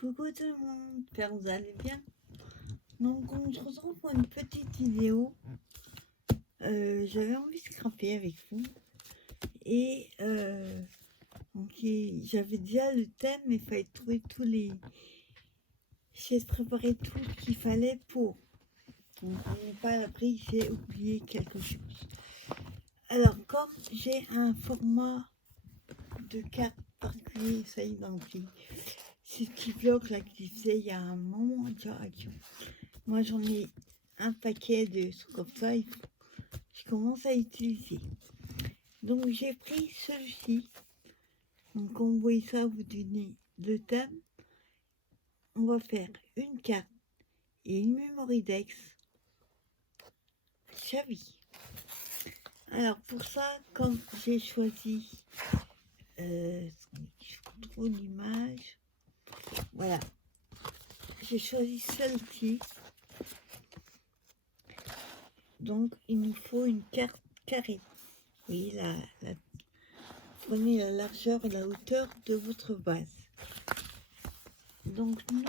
Coucou tout le monde, j'espère que vous allez bien. Donc on se retrouve pour une petite vidéo. J'avais envie de scraper avec vous. Et j'avais déjà le thème, mais il fallait trouver tous les... J'ai préparé tout ce qu'il fallait pour. Donc on n'est pas à l'abri, j'ai oublié quelque chose. Alors comme j'ai un format de carte particulier, ça identique. C'est ce qui bloque là que je disais il y a un moment déjà. Moi j'en ai un paquet de trucs comme ça, je commence à utiliser. Donc j'ai pris celui-ci. Donc quand vous voyez ça, vous donnez le thème. On va faire une carte et une Mémoridex Chavi. Alors pour ça, comme j'ai choisi trop l'image, voilà, j'ai choisi celle-ci. Donc il nous faut une carte carrée. Oui, prenez la largeur et la hauteur de votre base. Donc nous,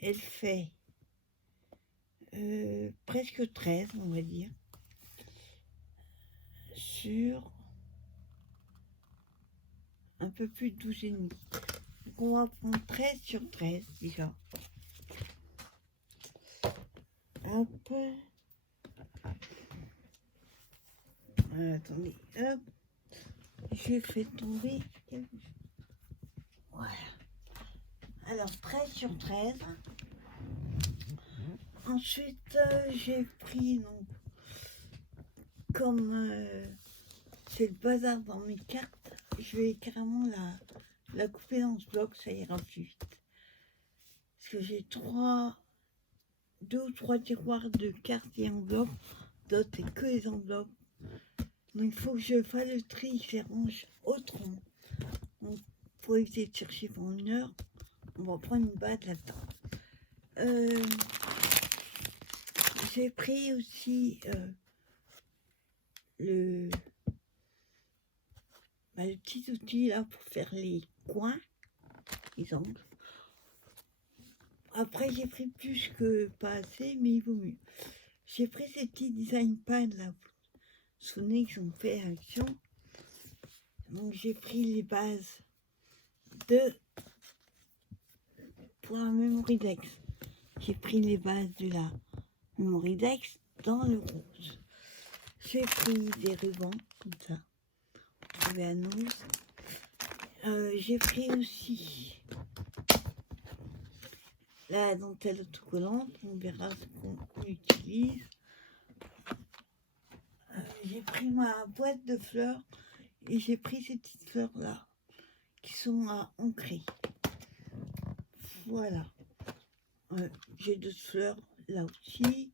elle fait presque 13, on va dire, sur un peu plus de 12,5. Donc on va prendre 13 sur 13 déjà. Hop. Attendez, hop. Je fais tomber quelque chose. Voilà. Alors 13 sur 13. Ensuite, j'ai pris, donc, comme c'est le bazar dans mes cartes, je vais carrément la couper dans ce bloc, ça ira plus vite. Parce que j'ai 2 ou 3 tiroirs de cartes et enveloppes, d'autres c'est que les enveloppes. Donc il faut que je fasse le tri, je les range autrement. Donc pour éviter de chercher pendant 1 heure, on va prendre une batte là-dedans. J'ai pris aussi le petit outil là pour faire les coins, les angles. Après j'ai pris plus que pas assez, mais il vaut mieux. J'ai pris ces petits design pads là, vous vous souvenez qu'ils ont fait action. Donc j'ai pris les bases pour la Mémoridex. J'ai pris les bases de la Mémoridex dans le rose. J'ai pris des rubans comme ça, trouvés à Nose. J'ai pris aussi la dentelle autocollante, on verra ce qu'on utilise. J'ai pris ma boîte de fleurs et j'ai pris ces petites fleurs là qui sont à ancrer. Voilà. J'ai d'autres fleurs là aussi.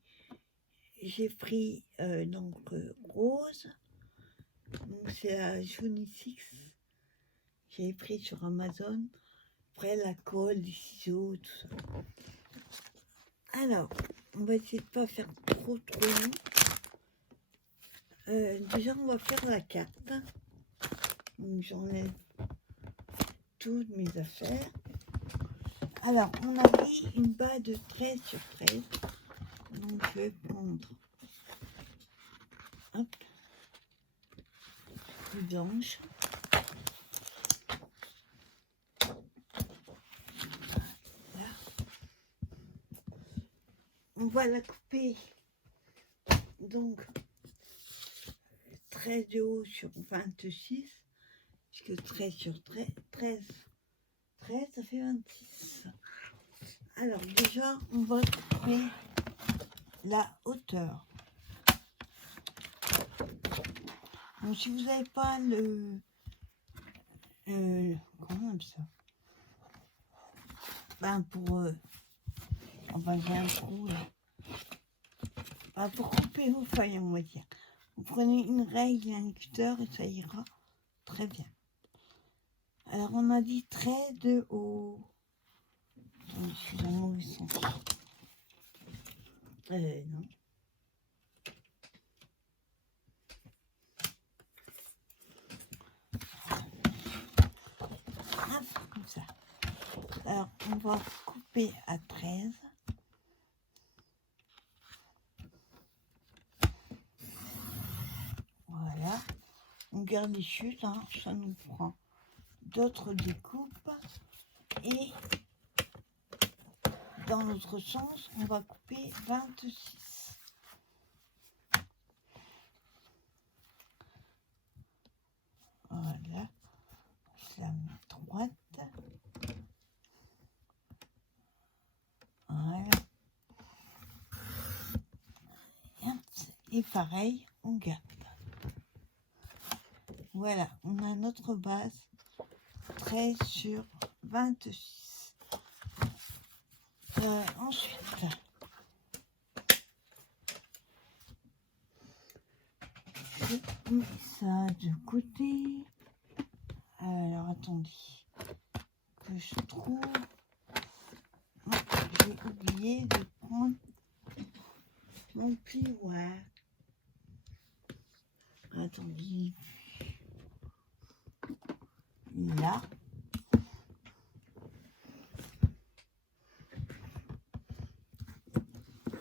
J'ai pris rose. Donc c'est la Johnny Six. J'ai pris sur Amazon. Après la colle, les ciseaux, tout ça. Alors, on va essayer de pas faire trop long. Déjà, on va faire la carte. Donc j'enlève toutes mes affaires. Alors, on a mis une base de 13 sur 13. Donc je vais prendre une blanche. Voilà. On va la couper donc 13 de haut sur 26, puisque 13 sur 13, ça fait 26. Alors déjà, on va couper la hauteur. Donc si vous n'avez pas comment on appelle ça, j'ai un trou là. Pour couper vos feuilles, on va dire. Vous prenez une règle et un écuteur et ça ira très bien. Alors on a dit 13 de haut. Je suis dans le mauvais sens. Non. Alors, on va couper à 13. Voilà. On garde les chutes, hein, ça nous prend d'autres découpes. Et dans l'autre sens, on va couper 26. Voilà. Je la mets droite. Voilà. Et pareil, on garde. Voilà, on a notre base 13 sur 26. Ensuite, je mets ça de côté. Alors, attendez, que je trouve. J'ai oublié de prendre mon plioir. Attendez. Là.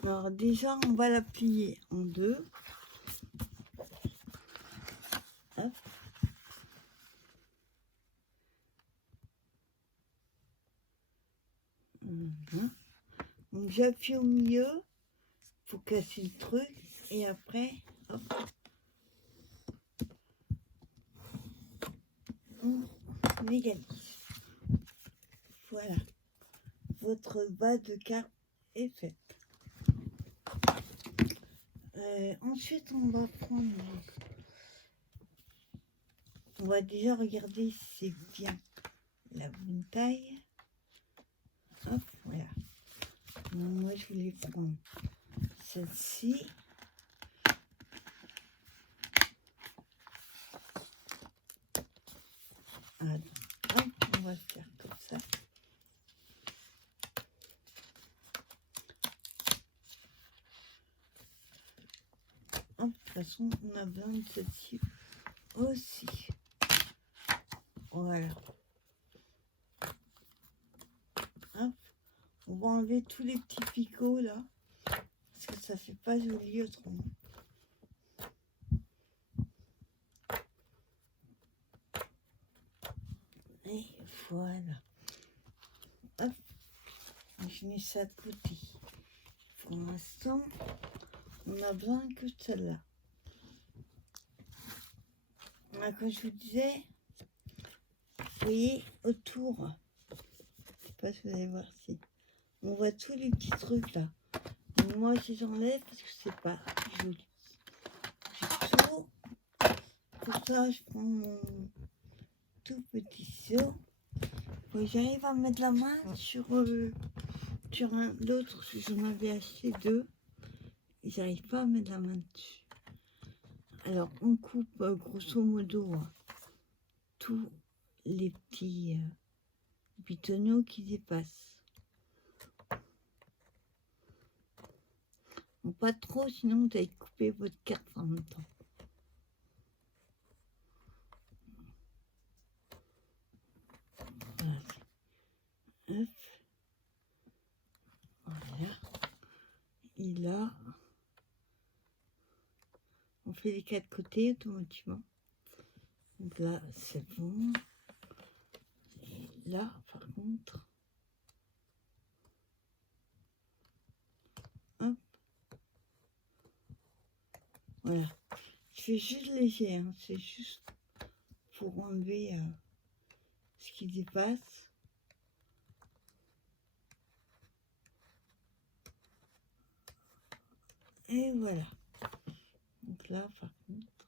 Alors déjà, on va la plier en deux. Hop. Donc j'appuie au milieu pour casser le truc et après, hop, on légalise. Voilà, votre base de carte est faite. Ensuite, on va prendre, on va déjà regarder si c'est bien la bonne taille. Hop, voilà. Donc, moi, je voulais prendre celle-ci. Hop, on va faire comme ça. Hop, de toute façon, on a besoin de celle-ci aussi. Voilà. Hop, on va enlever tous les petits picots là, parce que ça fait pas joli autrement. Et voilà. Hop, je mets ça de côté. Pour l'instant, on a besoin que de celle-là. Comme je vous disais, vous voyez autour, je sais pas si vous allez voir si on voit tous les petits trucs là. Mais moi, je les enlève parce que c'est pas joli. J'ai tout. Pour ça, je prends mon tout petit seau. J'arrive à mettre la main sur l'autre, parce que j'en avais acheté deux. Et j'arrive pas à mettre la main dessus. Alors, on coupe grosso modo tous les petits tonneaux qui dépassent. Bon, pas trop, sinon vous allez couper votre carte en même temps. Voilà. Hop. Voilà. Et là, on fait les quatre côtés automatiquement. Donc là, c'est bon. Et là, par contre, hop. Voilà. Je fais juste léger, hein. C'est juste pour enlever ce qui dépasse. Et voilà. Donc là, par contre,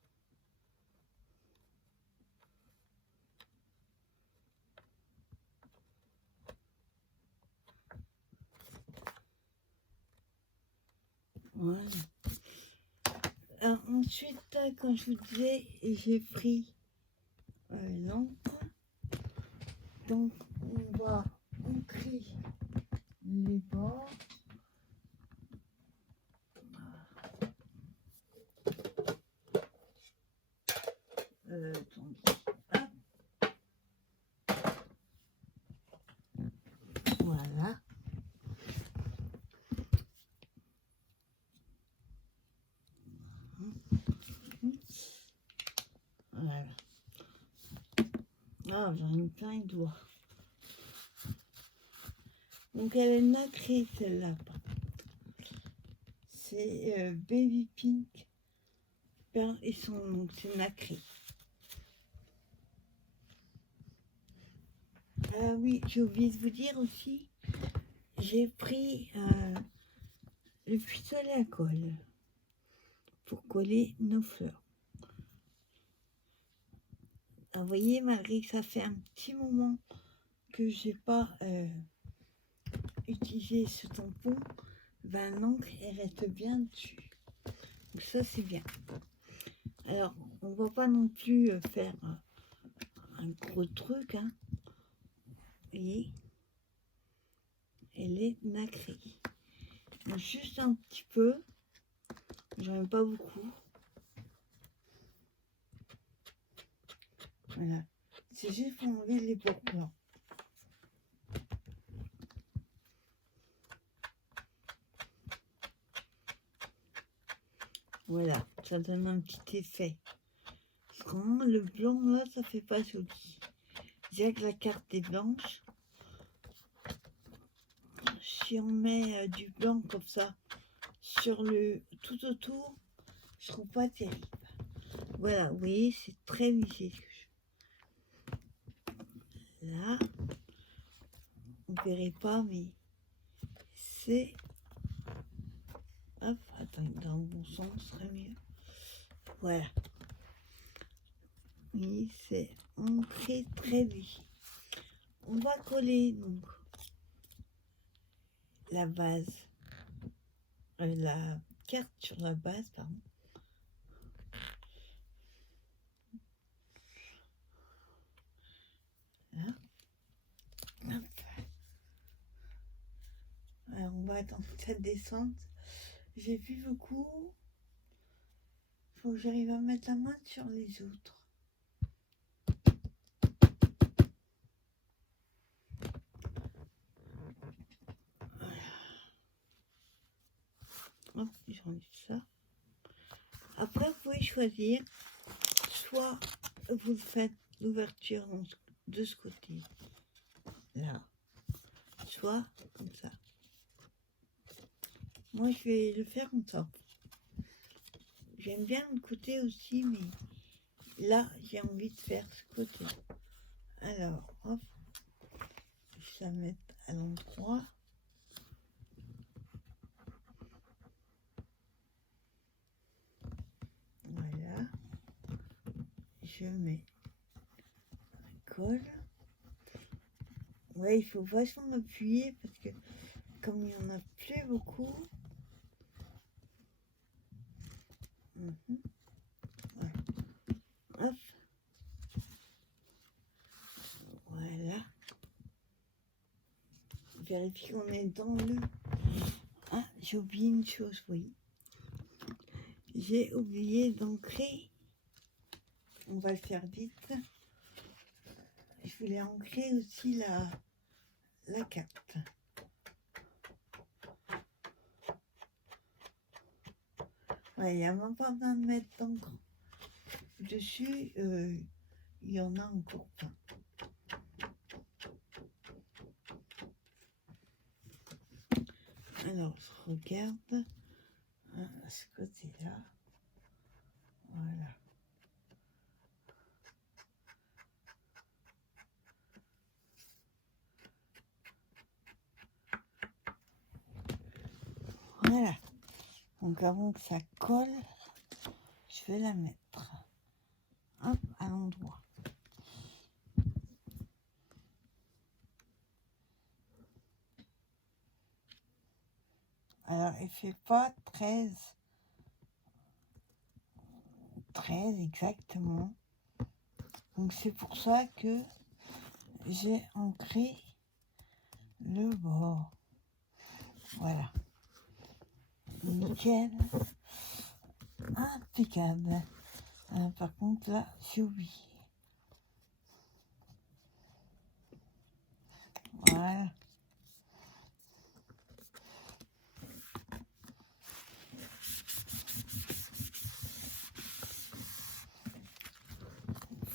voilà. Alors, ensuite, quand je vous disais, j'ai pris l'encre. Donc, on va ancrer les bords. Attendez. Hop. Voilà. Ah, j'en ai plein les doigts. Donc elle est nacrée celle-là. C'est Baby Pink Pearl et son nom, c'est nacré. Ah oui, j'ai oublié de vous dire aussi, j'ai pris le pistolet à colle pour coller nos fleurs. Vous voyez, malgré que ça fait un petit moment que j'ai pas utilisé ce tampon, ben l'encre elle reste bien dessus. Donc ça c'est bien. Alors on va pas non plus faire un gros truc, hein. Vous voyez, elle est nacrée. Donc, juste un petit peu, j'en aime pas beaucoup. Voilà, c'est juste pour enlever les bords blancs. Voilà, ça donne un petit effet. Vraiment, le blanc là, ça fait pas joli. Déjà que la carte est blanche. Si on met du blanc comme ça sur le tout autour, je trouve pas terrible. Voilà, vous voyez, c'est très léger. Là, on verrait pas, mais c'est... Hop, attends, dans le bon sens, ce serait mieux. Voilà. Oui, c'est ancré très léger. On va coller donc la base, la carte sur la base, pardon. Là. Hop. Alors on va attendre cette descente. J'ai vu beaucoup. Il faut que j'arrive à mettre la main sur les autres. Voilà. Hop, j'enlève ça. Après, vous pouvez choisir. Soit vous faites l'ouverture de ce côté, là. Soit comme ça. Moi, je vais le faire comme ça. J'aime bien le côté aussi, mais là, j'ai envie de faire ce côté. Alors, hop, je vais la mettre à l'endroit. Voilà. Je mets un colle. Ouais, il faut vachement appuyer parce que comme il n'y en a plus beaucoup. Ouais. Hop. Voilà. Vérifie qu'on est dans le... Ah, j'ai oublié une chose, oui. J'ai oublié d'ancrer. On va le faire vite. Je voulais ancrer aussi la carte. Ouais, il n'y a même pas besoin de mettre d'encre dessus. Il y en a encore plein. Alors, je regarde à ce côté-là. Voilà. Voilà. Donc avant que ça colle, je vais la mettre. Hop, à l'endroit. Alors, elle fait pas 13 exactement. Donc c'est pour ça que j'ai ancré le bord. Voilà. Nickel. Impeccable. Par contre là, j'ai oublié. Voilà.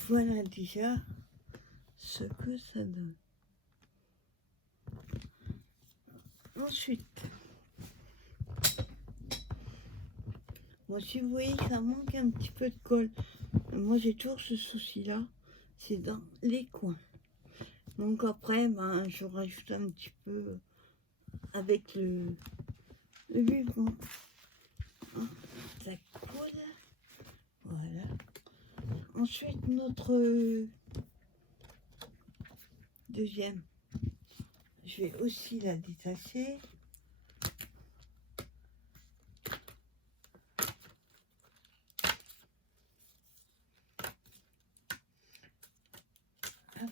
voilà déjà ce que ça donne. Ensuite, bon, si vous voyez que ça manque un petit peu de colle, moi j'ai toujours ce souci-là, c'est dans les coins. Donc après, ben, je rajoute un petit peu avec le biberon. Ça coule. Voilà. Ensuite, notre deuxième, je vais aussi la détacher. Hop.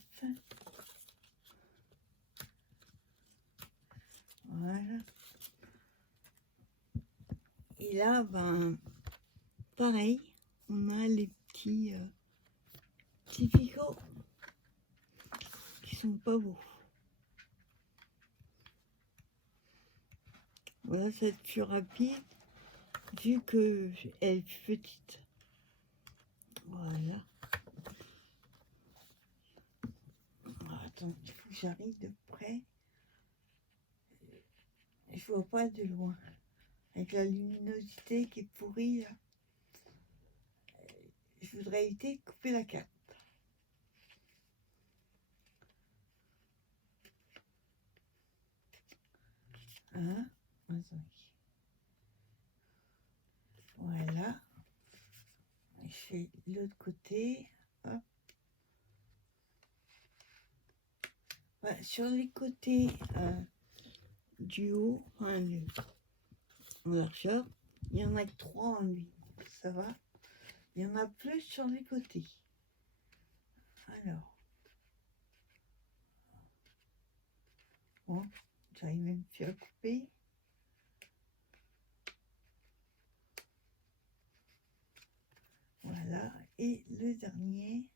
Voilà. Et là, ben, pareil, on a les petits picots qui sont pas beaux. Voilà, ça va être plus rapide vu que elle est plus petite. Voilà. Attends, il faut que j'arrive de près. Je vois pas de loin. Avec la luminosité qui est pourrie là. Je voudrais éviter de couper la carte. Hein? Voilà. Je fais l'autre côté. Hop. Voilà, sur les côtés du haut, enfin, en largeur, il y en a que 3 en lui. Ça va? Il y en a plus sur les côtés. Alors. Bon, j'arrive même plus à couper. Voilà. Et le dernier.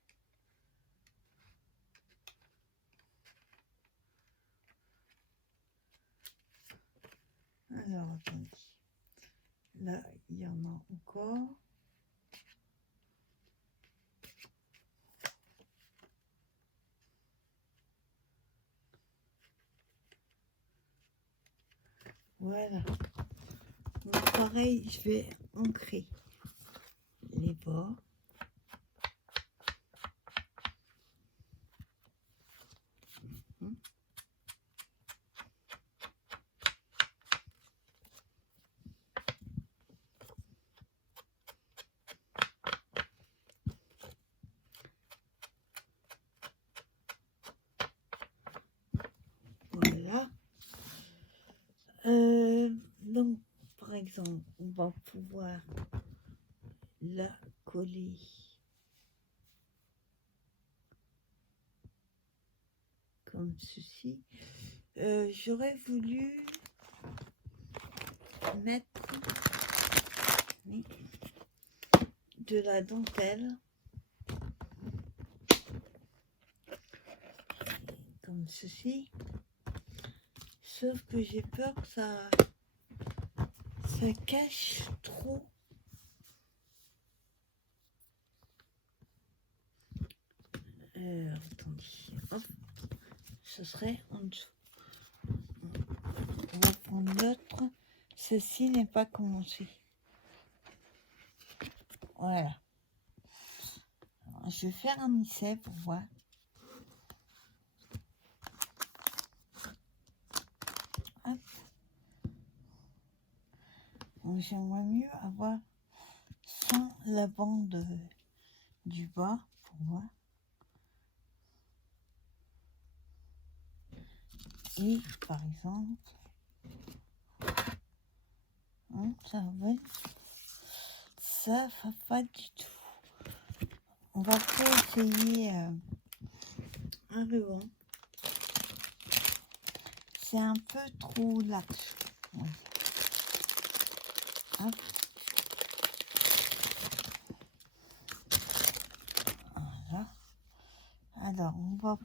Alors, attendez. Là, il y en a encore. Voilà. Donc, pareil, je vais ancrer les bords. Voilà. Donc, par exemple, on va pouvoir la coller comme ceci. J'aurais voulu mettre de la dentelle comme ceci, sauf que j'ai peur que ça cache trop. Attendez, hop, ce serait en dessous. On va prendre l'autre. Ceci n'est pas commencé. Voilà. Alors, je vais faire un essai pour voir. Hop. Bon, j'aimerais mieux avoir sans la bande du bas pour voir. Et par exemple, ça va pas du tout. On va peut essayer un ruban. C'est un peu trop large. Ouais. Hop. Voilà. Alors, on va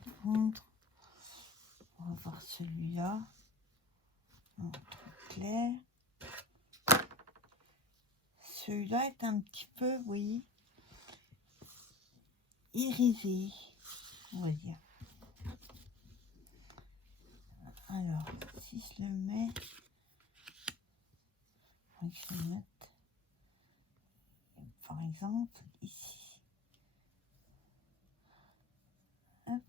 voir celui-là. Clair. Celui-là est un petit peu, vous voyez, irisé, on va dire. Alors, si je le mets, je vais le mettre, par exemple, ici. Hop.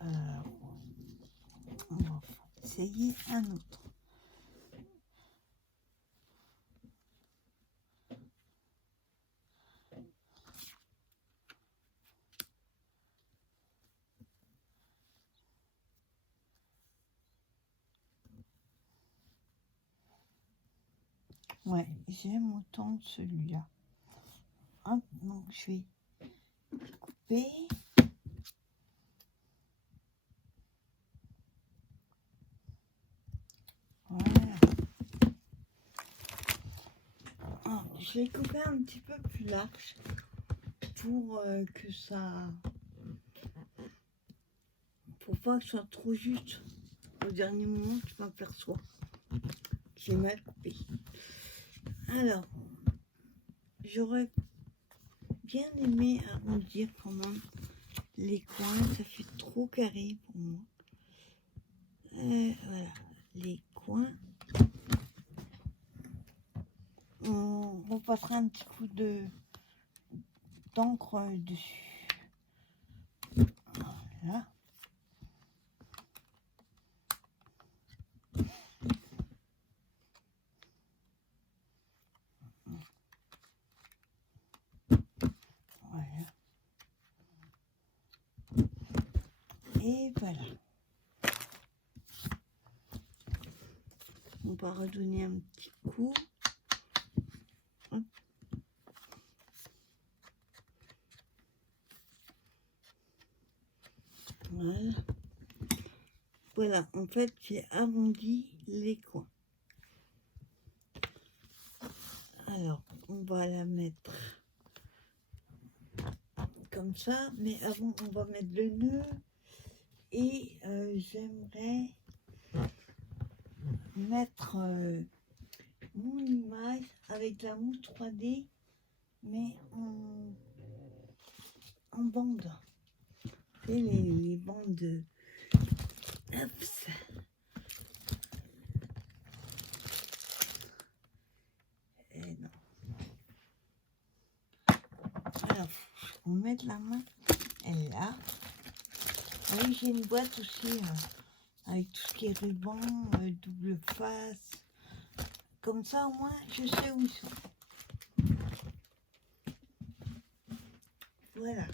Alors, on va essayer un autre. Ouais, j'aime autant celui-là. Hop, donc je vais couper. Voilà. Ah, je l'ai coupé un petit peu plus large pour que ça... Pour pas que ce soit trop juste. Au dernier moment, tu m'aperçois. J'ai mal coupé. Alors, j'aurais bien aimé arrondir quand même les coins. Ça fait trop carré pour moi. Voilà, les coins. On repassera un petit coup d'encre dessus. Voilà. Voilà. Et voilà. On va redonner un petit coup. Hop. Voilà. Voilà, en fait, j'ai arrondi les coins. Alors, on va la mettre comme ça, mais avant, on va mettre le nœud. Et j'aimerais mettre mon image avec la mousse 3D, mais en bande. Et les bandes. Hop. Et non. Alors, on met la main, elle est là. Ah oui, j'ai une boîte aussi avec tout ce qui est ruban, double face. Comme ça, au moins, je sais où ils sont. Voilà.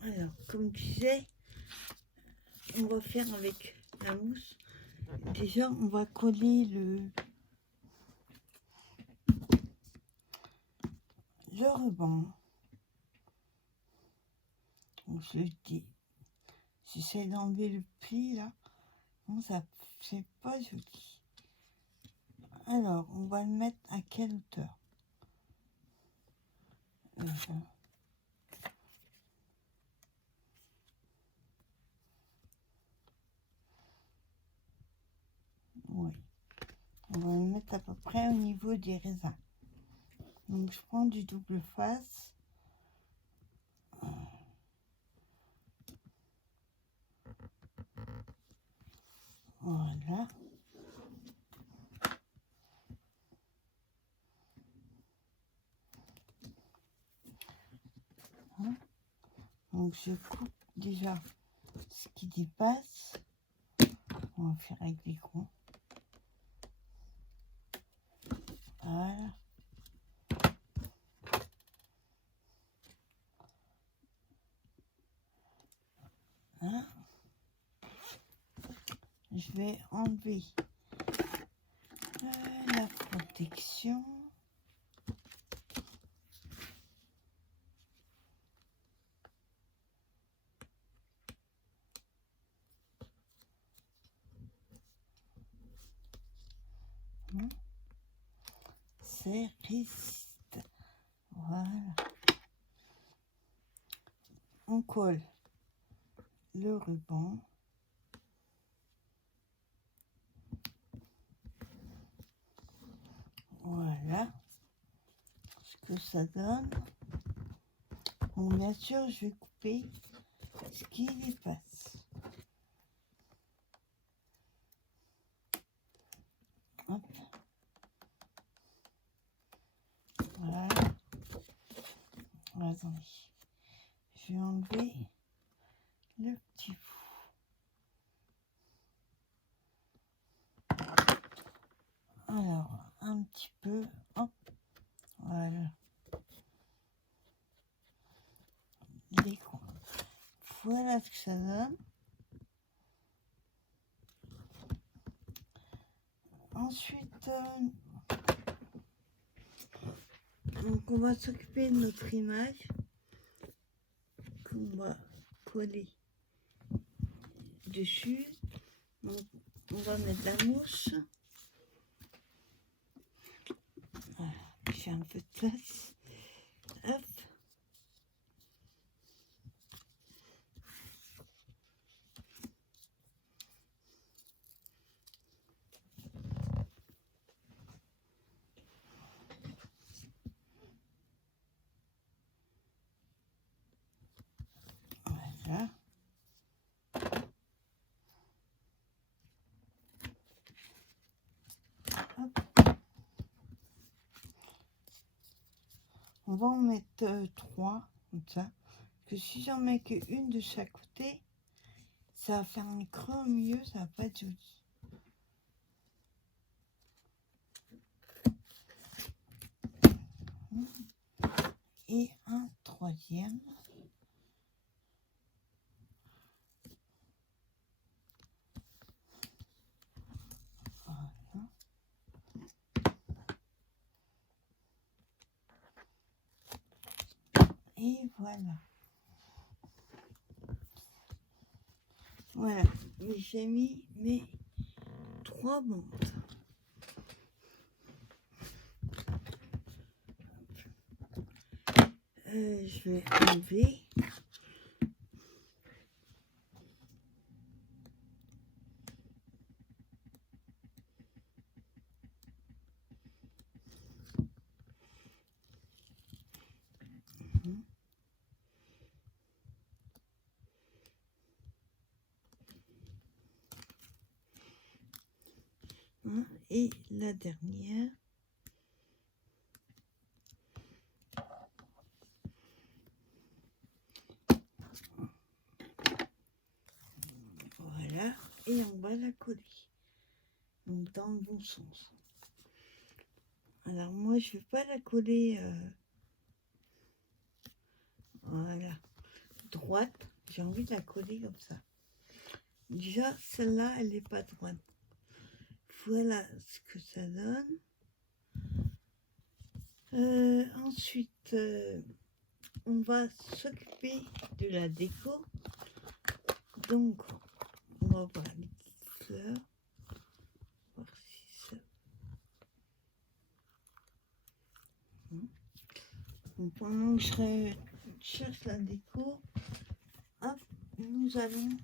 Alors, comme tu sais, on va faire avec la mousse. Déjà, on va coller le ruban. Donc, je le dis. J'essaie d'enlever le pli là. Non, ça c'est pas joli. Alors, on va le mettre à quelle hauteur? Oui. On va le mettre à peu près au niveau des raisins. Donc, je prends du double face. Voilà. Hein? Donc, je coupe déjà ce qui dépasse. On va faire avec les coins. Voilà. Hein? Je vais enlever la protection. C'est Voilà. On colle le ruban. Voilà ce que ça donne. Bon, bien sûr, je vais couper ce qui dépasse. Hop. Voilà. Attendez. Je vais enlever le petit bout. Alors, un petit peu. Hop. Voilà. Les coins. Voilà ce que ça donne. Ensuite, donc on va s'occuper de notre image qu'on va coller dessus. Donc, on va mettre la mousse. Voilà, j'ai un peu de place. Hop. Voilà. Hop. On va en mettre 3, comme ça. Parce que si j'en mets qu'une de chaque côté, ça va faire un creux au milieu, ça va pas être joli. Et un troisième. Voilà. Et voilà. Voilà, j'ai mis mes 3 bandes. Je vais enlever. Et la dernière. Voilà, et on va la coller. Donc dans le bon sens. Alors moi je vais pas la coller voilà, droite. J'ai envie de la coller comme ça. Déjà celle-là elle n'est pas droite. Voilà ce que ça donne. Ensuite, on va s'occuper de la déco. Donc, on va voir les petites fleurs. Voir si ça... Donc, pendant que je cherche la déco, hop, nous allons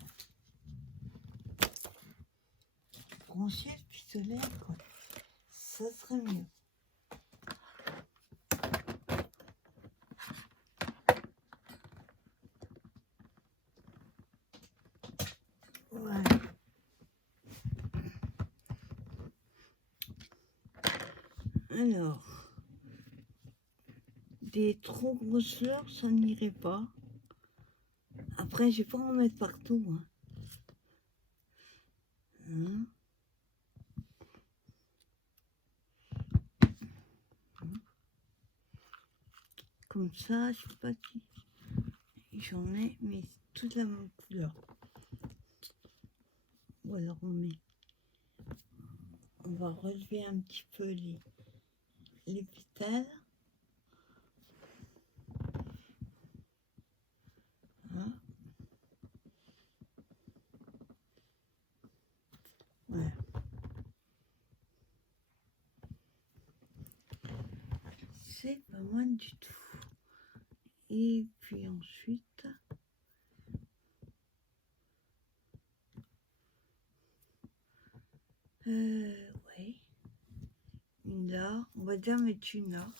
brancher le pistolet. Quoi. Ça serait mieux. Voilà. Alors, des trop grosses fleurs, ça n'irait pas. Après, je vais pas en mettre partout. Hein. Comme ça, je sais pas si j'en ai, mais toute la même couleur. Ou alors on va relever un petit peu les pétales. Hein. Voilà. C'est pas mal du tout. Et puis ensuite, ouais, une là, on va dire mettre une là.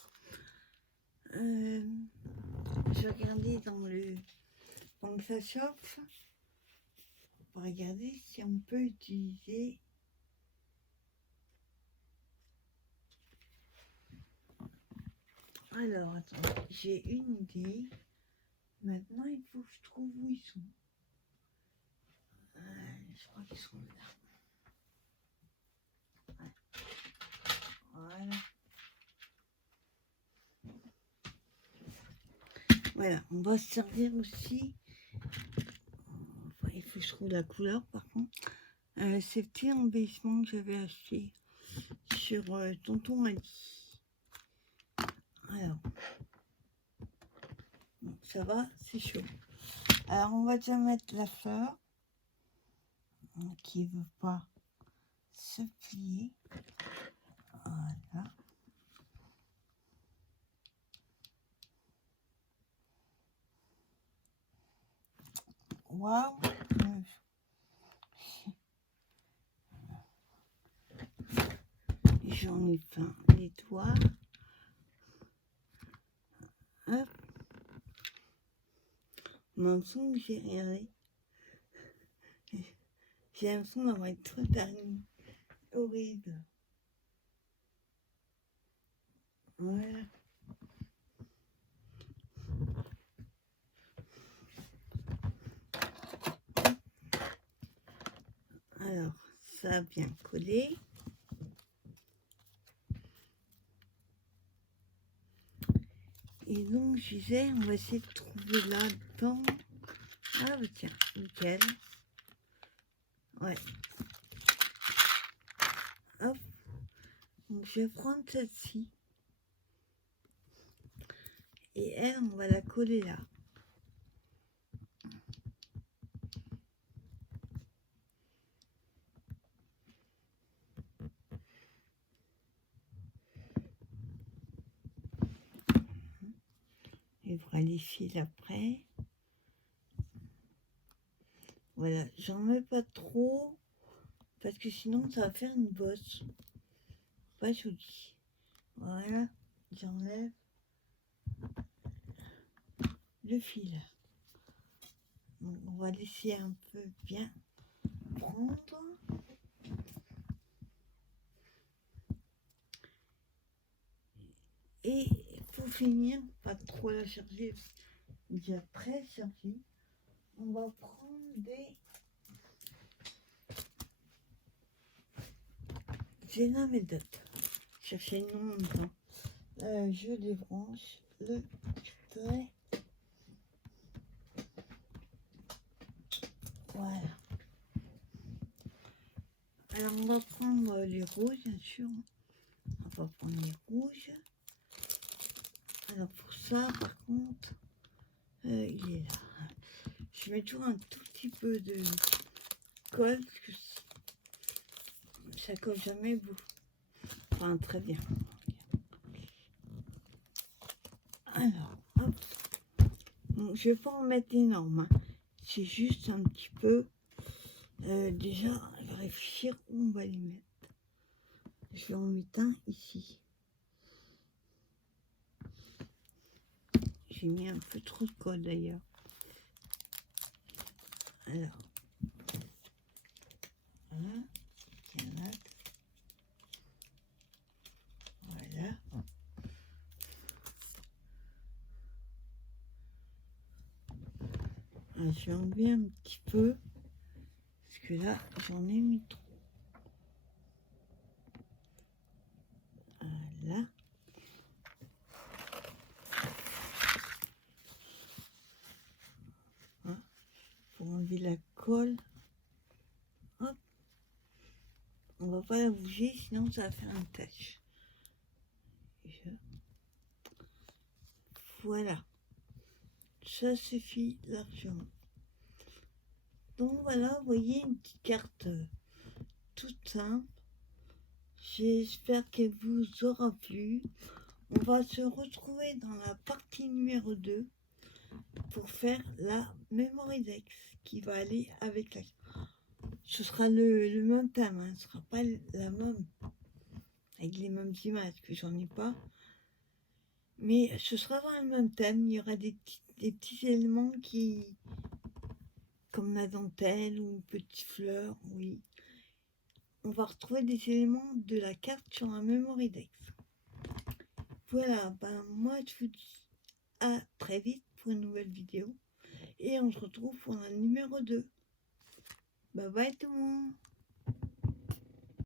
J'ai regardé dans le ça chauffe. On va regarder si on peut utiliser. Alors, attends, j'ai une idée. Maintenant, il faut que je trouve où ils sont. Je crois qu'ils sont là. Ouais. Voilà. Voilà, on va se servir aussi. Enfin, il faut que je trouve la couleur par contre. Ces petits embellissements que j'avais acheté sur Tonton Ali. Alors, bon, ça va, c'est chaud. Alors, on va déjà mettre la fleur qui ne veut pas se plier. Voilà. Waouh! J'en ai peint les doigts. Hop. J'ai l'impression que j'ai rien. J'ai l'impression d'avoir été trop terminé. Horrible. Voilà. Alors, ça a bien collé. Et donc, je disais, on va essayer de trouver là-dedans. Ah, bah tiens, nickel. Ouais. Hop. Donc, je vais prendre celle-ci. Et elle, on va la coller là. Il faudra les fils après. Voilà, j'en mets pas trop parce que sinon ça va faire une bosse. Pas joli. Voilà, j'enlève le fil. Donc, on va laisser un peu bien prendre. Et pour finir, pas trop la charger, déjà très chargée, on va prendre des Génamédotes. Cherchez le nom dedans. Je débranche le trait. Voilà. Alors on va prendre les rouges, bien sûr. On va prendre les rouges. Alors pour ça, par contre, il est là. Je mets toujours un tout petit peu de colle, parce que ça colle jamais beaucoup. Enfin, très bien. Alors, hop. Donc, je vais pas en mettre énorme. Hein. C'est juste un petit peu. Déjà, je vais réfléchir où on va les mettre. Je vais en mettre un ici. J'ai mis un peu trop de colle d'ailleurs. Alors, voilà. Voilà. Alors, je vais enlever un petit peu. Parce que là, j'en ai mis trop. Voilà. Hein, pour enlever la colle. Hop. On va pas la bouger, sinon ça va faire une tache. Voilà. Ça suffit largement. Donc voilà, vous voyez une petite carte toute simple. J'espère qu'elle vous aura plu. On va se retrouver dans la partie numéro 2. pour faire la Mémoridex qui va aller avec la... Ce sera le même thème, hein, ce sera pas la même, avec les mêmes images, que j'en ai pas. Mais ce sera dans le même thème, il y aura des petits éléments qui... comme la dentelle ou une petite fleur, oui. On va retrouver des éléments de la carte sur un Mémoridex. Voilà, ben moi je vous dis à très vite pour une nouvelle vidéo. Et on se retrouve pour la numéro 2. Bye bye tout le monde.